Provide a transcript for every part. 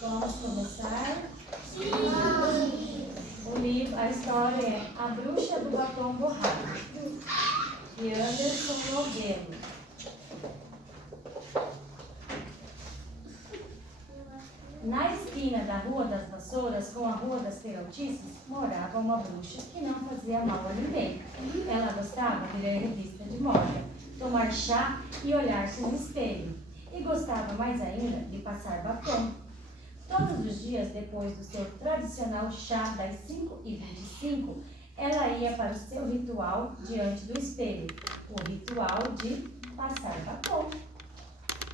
Vamos começar. O livro, a história é A Bruxa do Batom Borrado, de Anderson Nogueira. Na esquina da Rua das Vassouras com a Rua das Peraltices, morava uma bruxa que não fazia mal a ninguém. Ela gostava de ler revista de moda, tomar chá e olhar-se no espelho. E gostava mais ainda de passar batom. Todos os dias, depois do seu tradicional chá das 5h25, ela ia para o seu ritual diante do espelho, o ritual de passar batom.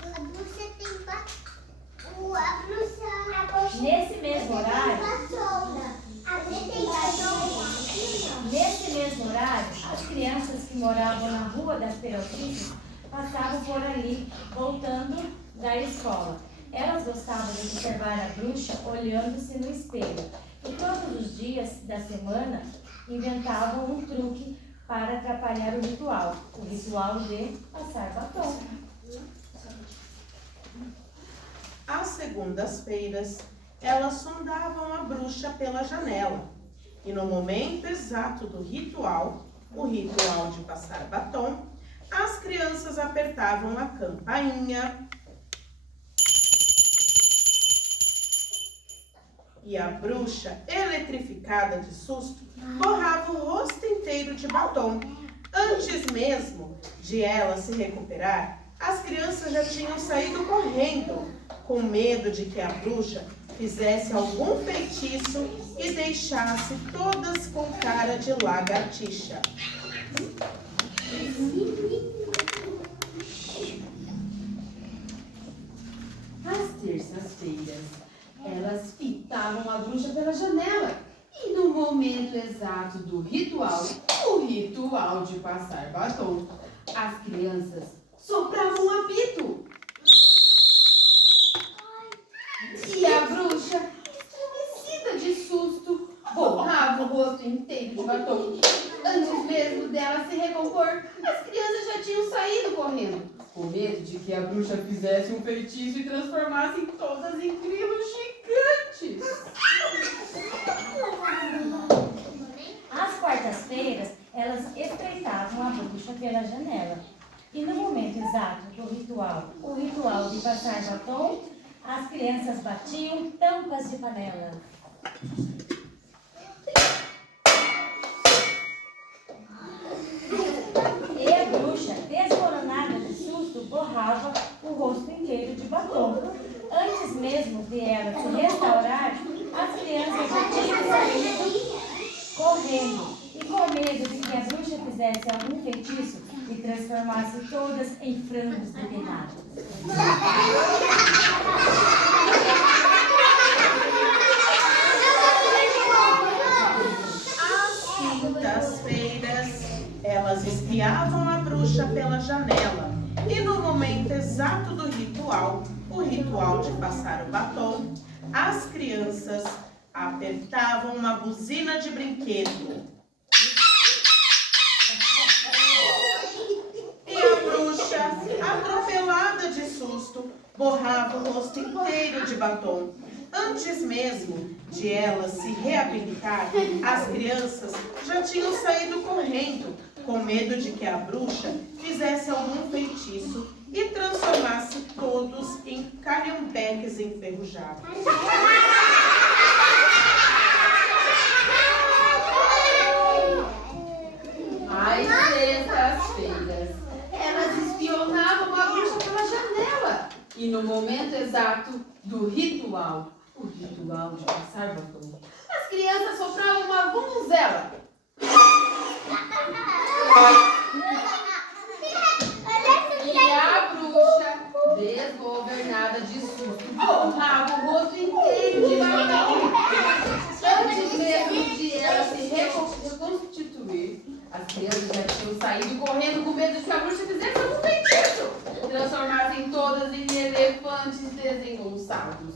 A bruxa tem batom. Nesse mesmo horário, as crianças que moravam na Rua das Peraltices passavam por ali, voltando da escola. Elas gostavam de observar a bruxa olhando-se no espelho e todos os dias da semana inventavam um truque para atrapalhar o ritual de passar batom. Às segundas-feiras, elas sondavam a bruxa pela janela e no momento exato do ritual, o ritual de passar batom, as crianças apertavam a campainha e a bruxa, eletrificada de susto, borrava o rosto inteiro de batom. Antes mesmo de ela se recuperar, as crianças já tinham saído correndo, com medo de que a bruxa fizesse algum feitiço e deixasse todas com cara de lagartixa. Às terças-feiras, elas fitavam a bruxa pela janela e no momento exato do ritual, o ritual de passar batom, as crianças sopravam um apito. E a bruxa, estremecida de susto, borrava o rosto inteiro de batom. Antes mesmo dela se recompor, as crianças já tinham saído correndo, com medo de que a bruxa fizesse um feitiço e transformasse todas em grilos gigantes. Às quartas-feiras, elas espreitavam a bruxa pela janela. E no momento exato do ritual, o ritual de passar batom, as crianças batiam tampas de panela. E a bruxa, desmoronada de susto, borrava o rosto inteiro de batom. Antes mesmo de ela se restaurar, as crianças já tinham saído correndo e com medo de que a bruxa fizesse algum feitiço e transformasse todas em frangos depenados. Às quintas-feiras, elas espiavam a bruxa pela janela e no momento exato do ritual, o ritual de passar o batom, as crianças apertavam uma buzina de brinquedo. E a bruxa, atropelada de susto, borrava o rosto inteiro de batom. Antes mesmo de ela se reabilitar, as crianças já tinham saído correndo, com medo de que a bruxa fizesse algum feitiço e transformasse todos em calhambeques enferrujados. Às sextas-feiras, elas espionavam a bruxa pela janela e no momento exato do ritual, o ritual de passar batom, as crianças sopravam uma vuvuzela. E a bruxa, desgovernada de susto, borrava o rosto inteiro de batom. Antes mesmo de ela se reconstituir, as crianças já tinham saído correndo com medo de que a bruxa fizesse algum feitiço, transformassem todas em elefantes desengonçados.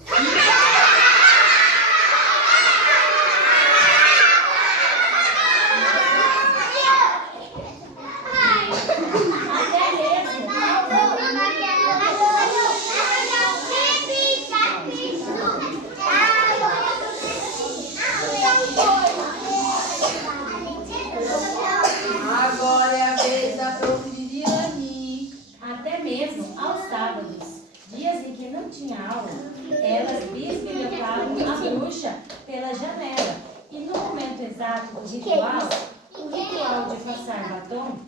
bruxa pela janela. E no momento exato do ritual, o ritual de passar batom,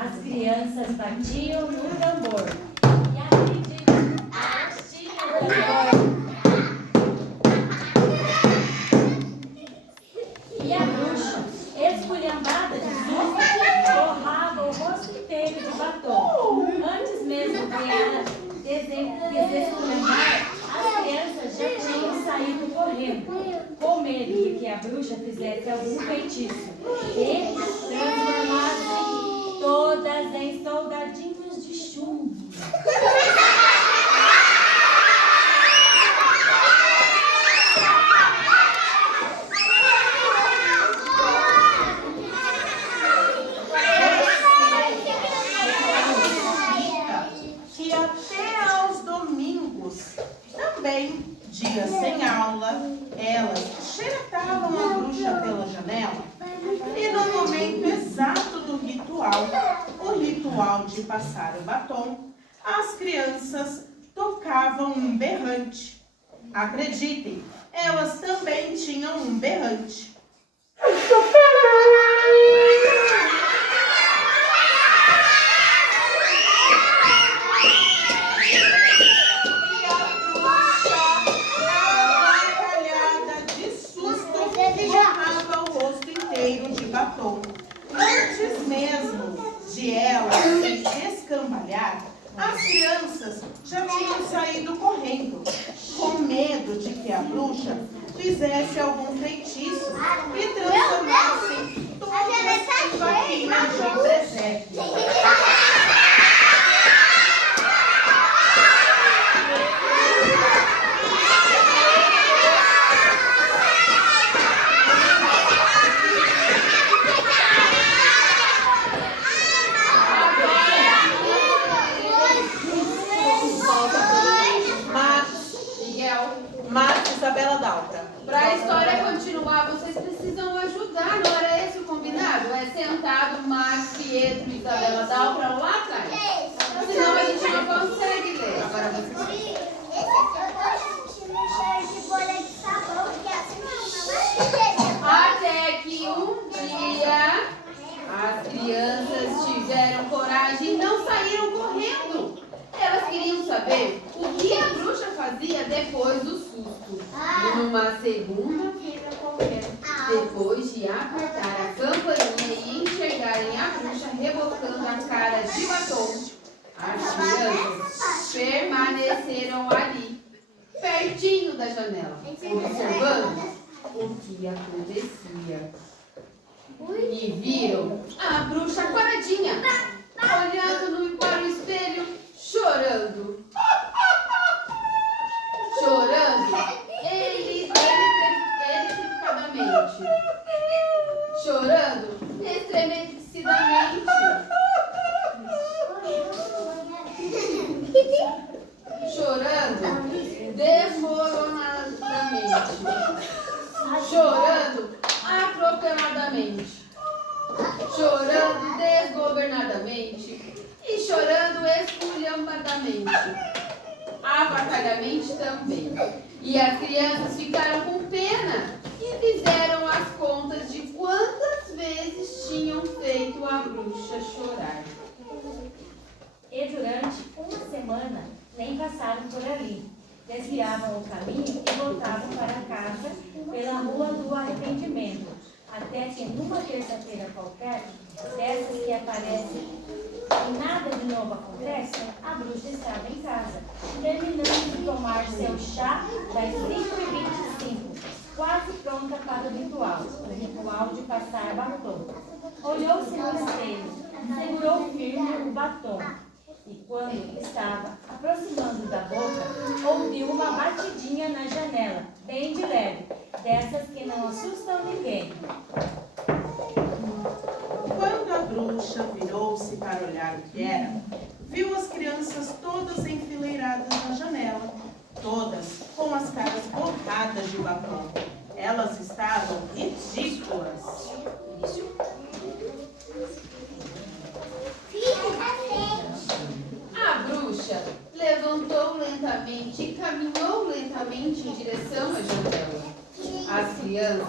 as crianças batiam no tambor. E acreditam, elas tinham tambor. E a bruxa, esculhambada de susto, borrava o rosto inteiro de batom. Antes mesmo de ela desesculhambar, as crianças já tinham saído correndo, com medo de que a bruxa fizesse algum feitiço e transformasse todas em soldadinhos de chumbo. Que até aos domingos, também dias sem aula, elas xeretavam a bruxa pela janela e no momento exato do ritual, o ritual de passar o batom, as crianças tocavam um berrante. Acreditem, elas também tinham um berrante. Antes mesmo de ela se escambalhar, as crianças já tinham saído correndo, com medo de que a bruxa fizesse algum feitiço e transformasse todas as vaquinhas de presépio. Isabela Daltra. Para a história continuar, vocês precisam ajudar, não era esse o combinado? É sentado Max, Pietro e Isabela Daltra lá atrás. Senão a gente não consegue ler. Agora vocês. Até que um dia as crianças tiveram coragem e não saíram correndo. Elas queriam saber o que a bruxa fazia depois do susto. E numa segunda-feira qualquer, depois de apertar a campainha e enxergarem a bruxa rebocando a cara de batom, as crianças permaneceram ali, pertinho da janela, observando o que acontecia. E viram a bruxa paradinha, olhando para o espelho, chorando. Chorando estremecidamente. Chorando desmoronadamente. Chorando atropeladamente. Chorando desgovernadamente. E chorando esculhambadamente. Avacalhamente também. E as crianças ficaram com pena e fizeram as contas de quantas vezes tinham feito a bruxa chorar. E durante uma semana nem passaram por ali. Desviavam o caminho e voltavam para casa pela Rua do Arrependimento. Até que numa terça-feira qualquer, dessas que aparecem e nada de novo acontece, a bruxa estava em casa, terminando de tomar seu chá das 5h25, quase pronta para o ritual de passar batom. Olhou-se no espelho, segurou firme o batom e, quando estava aproximando da boca, ouviu uma batidinha na janela, bem de leve, dessas que não assustam ninguém. Quando a bruxa virou-se para olhar o que era, viu as crianças todas enfileiradas na janela, todas com as caras borradas de batom. Elas estavam ridículas. A bruxa levantou lentamente e caminhou lentamente em direção à janela. As crianças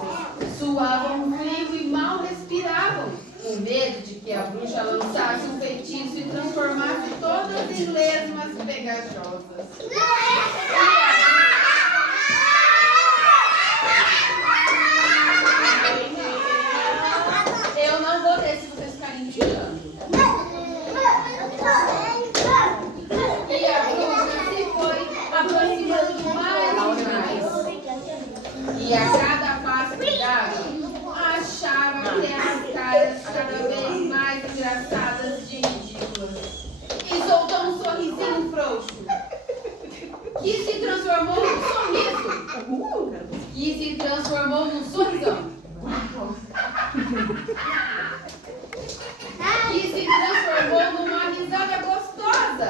suavam frio e mal respiravam, com medo de que a bruxa lançasse um feitiço e transformasse todas em lesmas pegajosas. Eu não vou ter se vocês ficarem tirando. E a bruxa se foi aproximando mais e mais. E a cada passo que dava, achava que as caras cada vez mais engraçadas de ridículas. E soltou um sorrisinho frouxo, que se transformou num sorriso, que se transformou num sorrisão, que se transformou numa risada gostosa,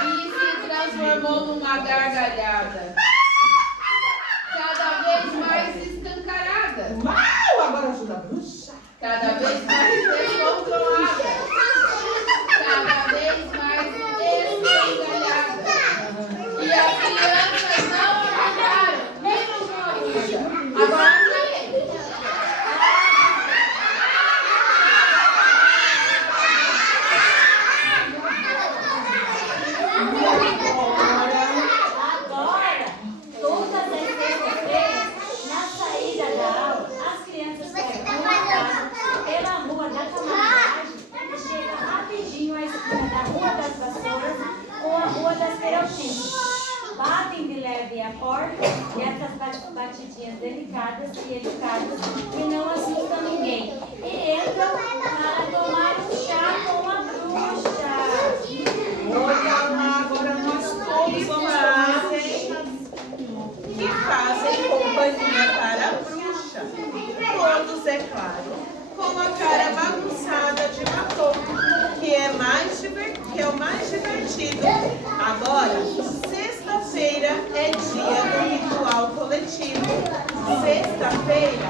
que se transformou numa gargalhada, cada vez mais escancarada. Uau, agora ajuda a bruxa. Cada vez mais descontrolada, cada vez mais escangalhada. E as crianças não aguentaram, viram com a bruxa. Agora quem? Agora, todas as sextas-feiras, na saída da aula, as crianças pegam pela Rua da Camaradagem e chegam rapidinho à esquina da Rua das Vassouras ou a Rua das Peraltinhas. Batem de leve a porta e essas batidinhas delicadas e educadas que não assustam ninguém. E entram para tomar um chá com a bruxa. Olha, agora nós todos fazem companhia para a bruxa. Todos, é claro, com a cara bagunçada de batom, que é o mais divertido. Agora, sexta-feira é dia do ritual coletivo. Sexta-feira